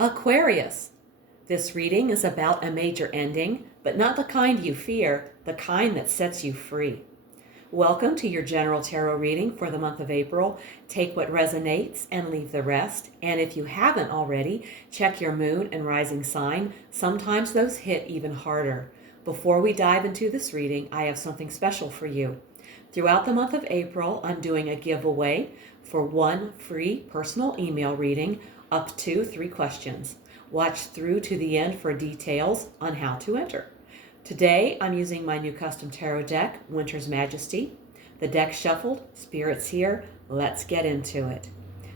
Aquarius. This reading is about a major ending, but not the kind you fear, the kind that sets you free. Welcome to your general tarot reading for the month of April. Take what resonates and leave the rest. And if you haven't already, check your moon and rising sign. Sometimes those hit even harder. Before we dive into this reading, I have something special for you. Throughout the month of April, I'm doing a giveaway for one free personal email reading, up to 3 questions. Watch through to the end for details on how to enter. Today, I'm using my new custom tarot deck, Winter's Majesty. The deck shuffled, spirits here. Let's get into it.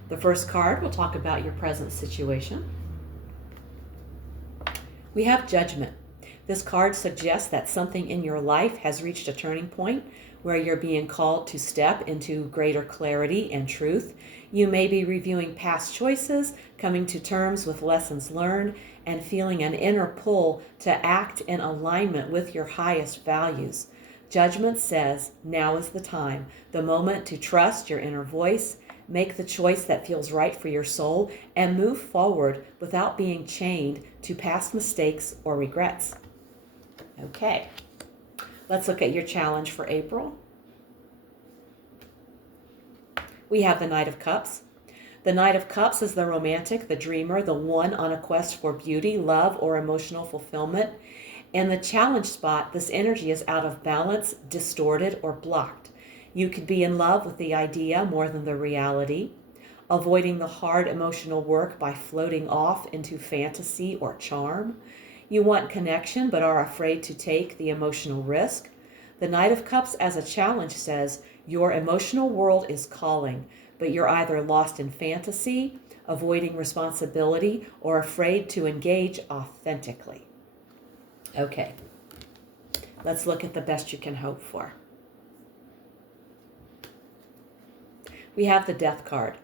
The first card will talk about your present situation. We have Judgment. This card suggests that something in your life has reached a turning point where you're being called to step into greater clarity and truth. You may be reviewing past choices, coming to terms with lessons learned, and feeling an inner pull to act in alignment with your highest values. Judgment says, now is the time, the moment to trust your inner voice, make the choice that feels right for your soul, and move forward without being chained to past mistakes or regrets. Okay, let's look at your challenge for April. We have the Knight of Cups. The Knight of Cups is the romantic, the dreamer, the one on a quest for beauty, love, or emotional fulfillment. In the challenge spot, this energy is out of balance, distorted, or blocked. You could be in love with the idea more than the reality, avoiding the hard emotional work by floating off into fantasy or charm. You want connection but are afraid to take the emotional risk. The Knight of Cups as a challenge says, your emotional world is calling, but you're either lost in fantasy, avoiding responsibility, or afraid to engage authentically. Okay, let's look at the best you can hope for. We have the Death card.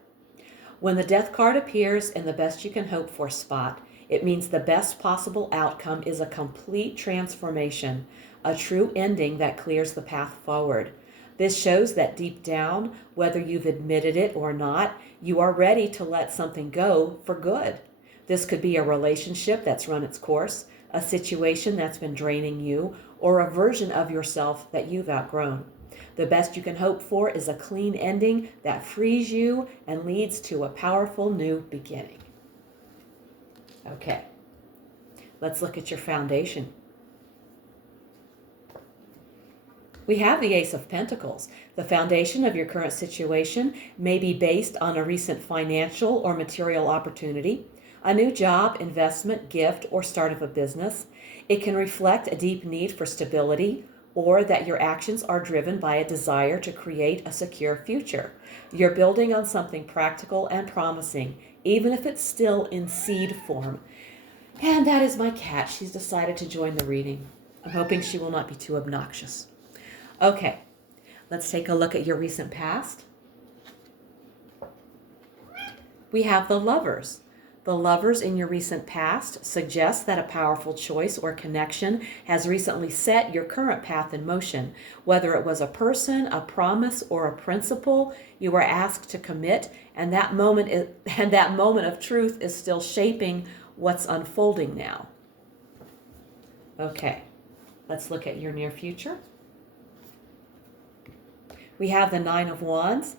When the Death card appears in the best you can hope for spot, it means the best possible outcome is a complete transformation, a true ending that clears the path forward. This shows that deep down, whether you've admitted it or not, you are ready to let something go for good. This could be a relationship that's run its course, a situation that's been draining you, or a version of yourself that you've outgrown. The best you can hope for is a clean ending that frees you and leads to a powerful new beginning. Okay, let's look at your foundation. We have the Ace of Pentacles. The foundation of your current situation may be based on a recent financial or material opportunity, a new job, investment, gift, or start of a business. It can reflect a deep need for stability, or that your actions are driven by a desire to create a secure future. You're building on something practical and promising, even if it's still in seed form. And that is my cat. She's decided to join the reading. I'm hoping she will not be too obnoxious. Okay, let's take a look at your recent past. We have the Lovers. The Lovers in your recent past suggest that a powerful choice or connection has recently set your current path in motion. Whether it was a person, a promise, or a principle, you were asked to commit, and that moment of truth is still shaping what's unfolding now. Okay, let's look at your near future. We have the Nine of Wands.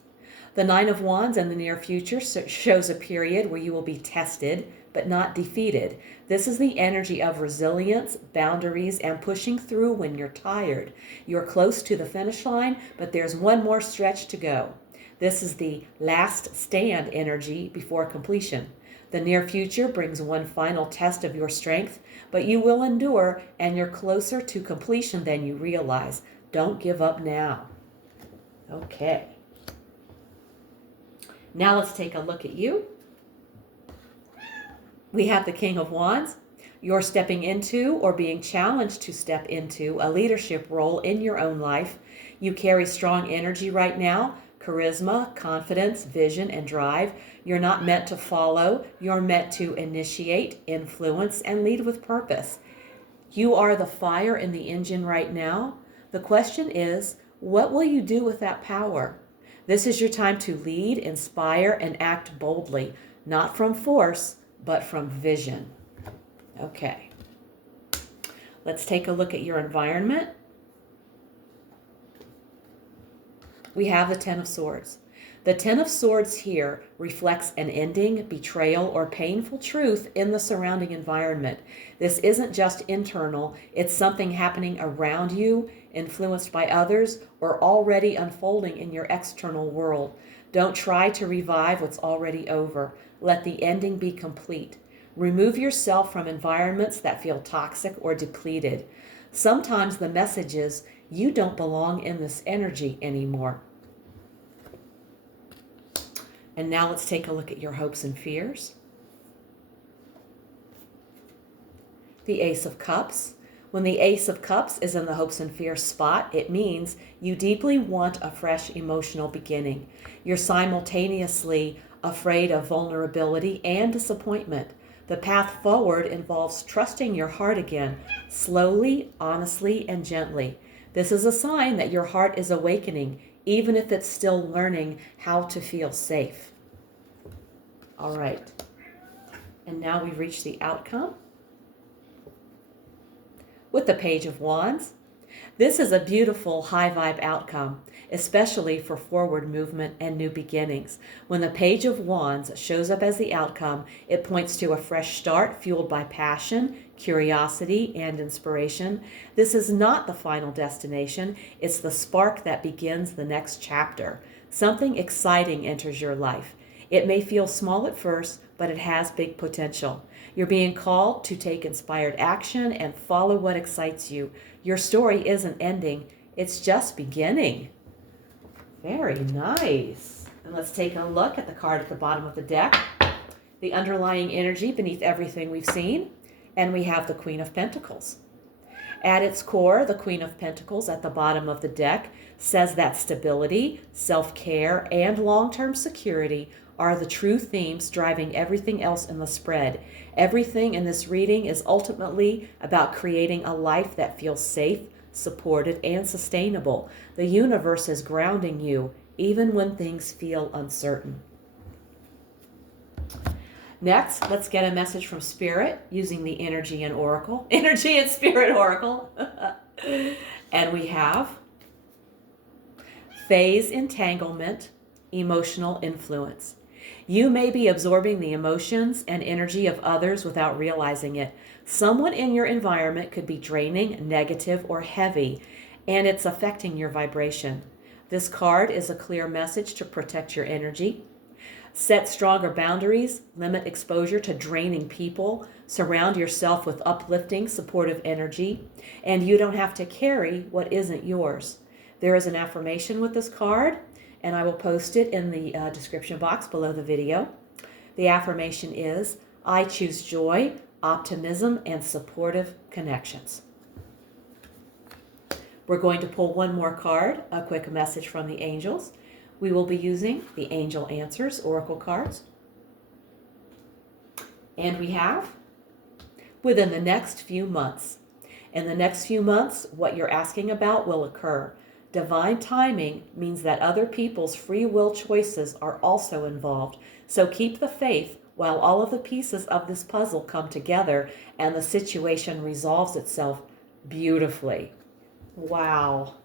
The Nine of Wands in the near future shows a period where you will be tested, but not defeated. This is the energy of resilience, boundaries, and pushing through when you're tired. You're close to the finish line, but there's one more stretch to go. This is the last stand energy before completion. The near future brings one final test of your strength, but you will endure, and you're closer to completion than you realize. Don't give up now. Okay. Now let's take a look at you. We have the King of Wands. You're stepping into or being challenged to step into a leadership role in your own life. You carry strong energy right now, charisma, confidence, vision, and drive. You're not meant to follow. You're meant to initiate, influence, and lead with purpose. You are the fire in the engine right now. The question is, what will you do with that power? This is your time to lead, inspire, and act boldly, not from force, but from vision. Okay. Let's take a look at your environment. We have the Ten of Swords. The Ten of Swords here reflects an ending, betrayal, or painful truth in the surrounding environment. This isn't just internal, it's something happening around you, influenced by others, or already unfolding in your external world. Don't try to revive what's already over. Let the ending be complete. Remove yourself from environments that feel toxic or depleted. Sometimes the message is, you don't belong in this energy anymore. And now let's take a look at your hopes and fears. The Ace of Cups. When the Ace of Cups is in the hopes and fears spot, it means you deeply want a fresh emotional beginning. You're simultaneously afraid of vulnerability and disappointment. The path forward involves trusting your heart again, slowly, honestly, and gently. This is a sign that your heart is awakening, even if it's still learning how to feel safe. All right. And now we've reached the outcome with the Page of Wands. This is a beautiful high vibe outcome, especially for forward movement and new beginnings. When the Page of Wands shows up as the outcome, it points to a fresh start fueled by passion, curiosity, and inspiration. This is not the final destination. It's the spark that begins the next chapter. Something exciting enters your life. It may feel small at first, but it has big potential. You're being called to take inspired action and follow what excites you. Your story isn't ending, it's just beginning. Very nice. And let's take a look at the card at the bottom of the deck. The underlying energy beneath everything we've seen. And we have the Queen of Pentacles. At its core, the Queen of Pentacles at the bottom of the deck says that stability, self-care, and long-term security are the true themes driving everything else in the spread. Everything in this reading is ultimately about creating a life that feels safe, supported, and sustainable. The universe is grounding you, even when things feel uncertain. Next, let's get a message from Spirit using the Energy and Spirit Oracle. And we have phase entanglement, emotional influence. You may be absorbing the emotions and energy of others without realizing it. Someone in your environment could be draining, negative, or heavy, and it's affecting your vibration. This card is a clear message to protect your energy. Set stronger boundaries, limit exposure to draining people, surround yourself with uplifting, supportive energy, and you don't have to carry what isn't yours. There is an affirmation with this card, and I will post it in the description box below the video. The affirmation is, I choose joy, optimism, and supportive connections. We're going to pull one more card, a quick message from the angels. We will be using the Angel Answers Oracle cards. And we have, within the next few months. In the next few months, what you're asking about will occur. Divine timing means that other people's free will choices are also involved. So keep the faith while all of the pieces of this puzzle come together and the situation resolves itself beautifully. Wow.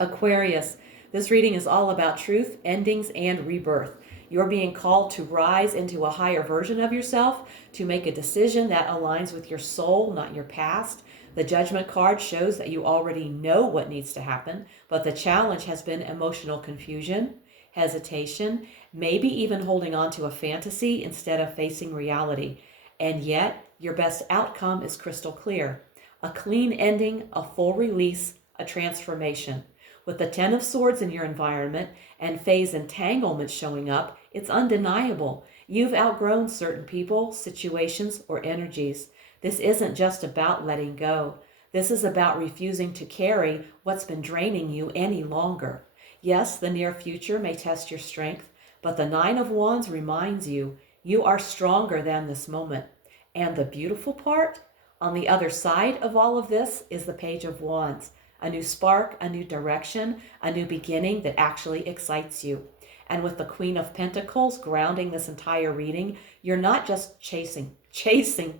Aquarius, this reading is all about truth, endings, and rebirth. You're being called to rise into a higher version of yourself, to make a decision that aligns with your soul, not your past. The Judgment card shows that you already know what needs to happen, but the challenge has been emotional confusion, hesitation, maybe even holding on to a fantasy instead of facing reality. And yet, your best outcome is crystal clear. A clean ending, a full release, a transformation. With the Ten of Swords in your environment and phase entanglement showing up, it's undeniable. You've outgrown certain people, situations, or energies. This isn't just about letting go. This is about refusing to carry what's been draining you any longer. Yes, the near future may test your strength, but the Nine of Wands reminds you, you are stronger than this moment. And the beautiful part, on the other side of all of this is the Page of Wands. A new spark, a new direction, a new beginning that actually excites you. And with the Queen of Pentacles grounding this entire reading, you're not just chasing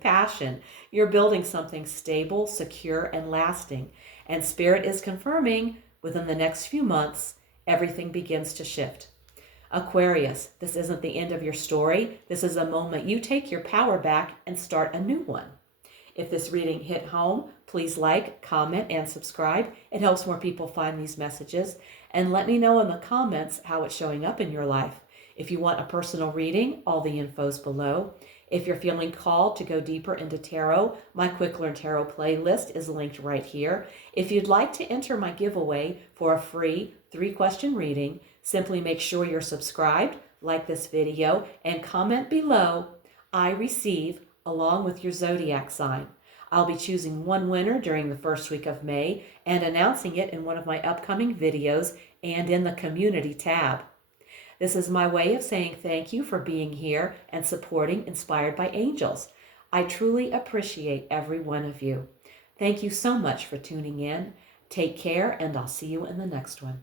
passion. You're building something stable, secure, and lasting. And Spirit is confirming within the next few months, everything begins to shift. Aquarius, this isn't the end of your story. This is a moment you take your power back and start a new one. If this reading hit home, please like, comment, and subscribe. It helps more people find these messages. And let me know in the comments how it's showing up in your life. If you want a personal reading, all the info's below. If you're feeling called to go deeper into tarot, my Quick Learn Tarot playlist is linked right here. If you'd like to enter my giveaway for a free 3-question reading, simply make sure you're subscribed, like this video, and comment below, "I receive," along with your zodiac sign. I'll be choosing one winner during the first week of May and announcing it in one of my upcoming videos and in the community tab. This is my way of saying thank you for being here and supporting Inspired by Angels. I truly appreciate every one of you. Thank you so much for tuning in. Take care, and I'll see you in the next one.